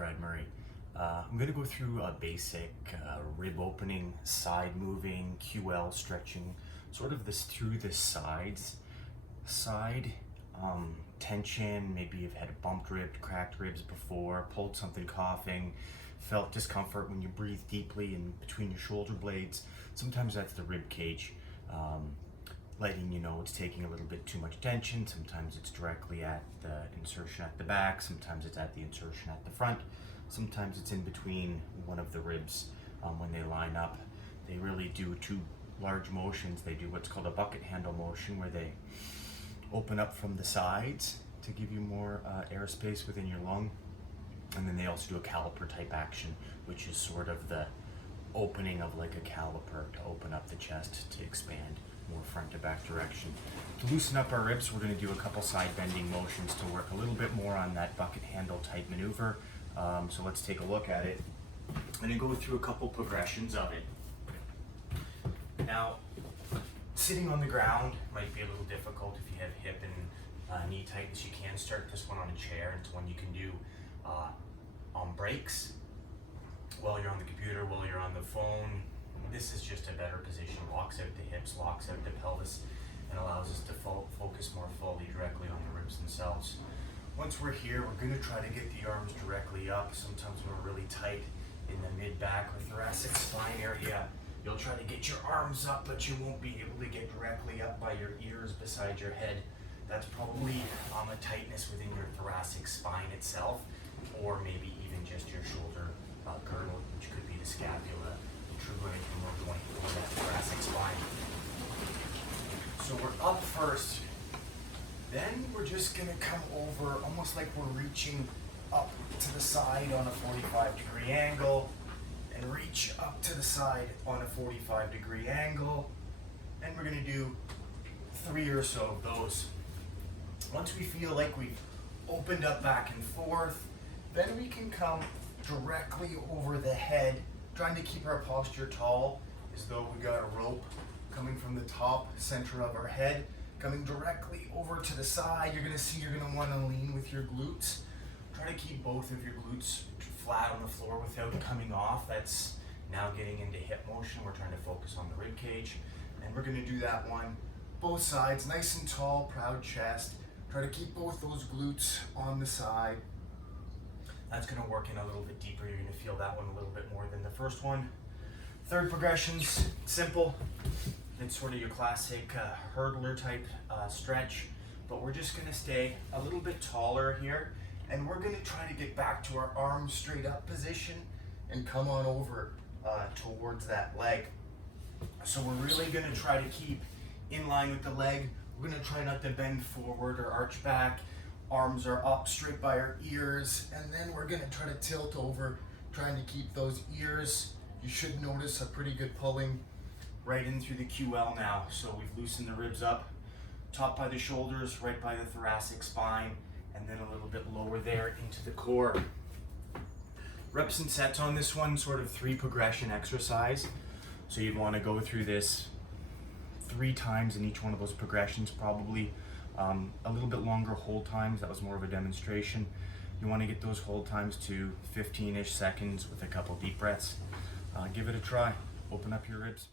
Brad Murray. I'm going to go through a basic rib opening, side moving, QL stretching, sort of this through the sides, side tension. Maybe you've had a bumped rib, cracked ribs before, pulled something coughing, felt discomfort when you breathe deeply in between your shoulder blades. Sometimes that's the rib cage letting you know it's taking a little bit too much tension. Sometimes it's directly at the insertion at the back, sometimes it's at the insertion at the front, sometimes it's in between one of the ribs when they line up. They really do two large motions. They do what's called a bucket handle motion, where they open up from the sides to give you more airspace within your lung, and then they also do a caliper type action, which is sort of the opening of like a caliper to open up the chest to expand more front to back direction. To loosen up our ribs, we're going to do a couple side bending motions to work a little bit more on that bucket handle type maneuver. So let's take a look at it. I'm going to go through a couple progressions of it. Now, sitting on the ground might be a little difficult if you have hip and knee tightness. You can start this one on a chair. It's one you can do on breaks, while you're on the computer, while you're on the phone. This is just a better position. Locks out the hips, locks out the pelvis, and allows us to focus more fully directly on the ribs themselves. Once we're here, we're going to try to get the arms directly up. Sometimes when we're really tight in the mid-back or thoracic spine area, you'll try to get your arms up, but you won't be able to get directly up by your ears beside your head. That's probably a tightness within your thoracic spine itself, or maybe even just your shoulder girdle, which could be the scapula, the triglyph, and we're going for that thoracic spine. So we're up first, then we're just going to come over almost like we're reaching up to the side on a 45-degree angle, and reach up to the side on a 45-degree angle, and we're going to do 3 or so of those. Once we feel like we've opened up back and forth, then we can come directly over the head, trying to keep our posture tall, as though we got a rope coming from the top center of our head, coming directly over to the side. You're going to see you're going to want to lean with your glutes. Try to keep both of your glutes flat on the floor without coming off. That's now getting into hip motion. We're trying to focus on the rib cage, and we're going to do that one both sides, nice and tall, proud chest. Try to keep both those glutes on the side. That's going to work in a little bit deeper. You're going to feel that one a little bit more than the first one. Third progression's simple. It's sort of your classic hurdler type stretch, but we're just going to stay a little bit taller here, and we're going to try to get back to our arms straight up position and come on over towards that leg. So we're really going to try to keep in line with the leg. We're going to try not to bend forward or arch back. Arms are up straight by our ears, and then we're going to try to tilt over, trying to keep those ears. You should notice a pretty good pulling right in through the QL now. So we've loosened the ribs up, top by the shoulders, right by the thoracic spine, and then a little bit lower there into the core. Reps and sets on this one, sort of 3 progression exercise. So you'd want to go through this 3 times in each one of those progressions, probably a little bit longer hold times. That was more of a demonstration. You want to get those hold times to 15-ish seconds with a couple deep breaths. Give it a try. Open up your ribs.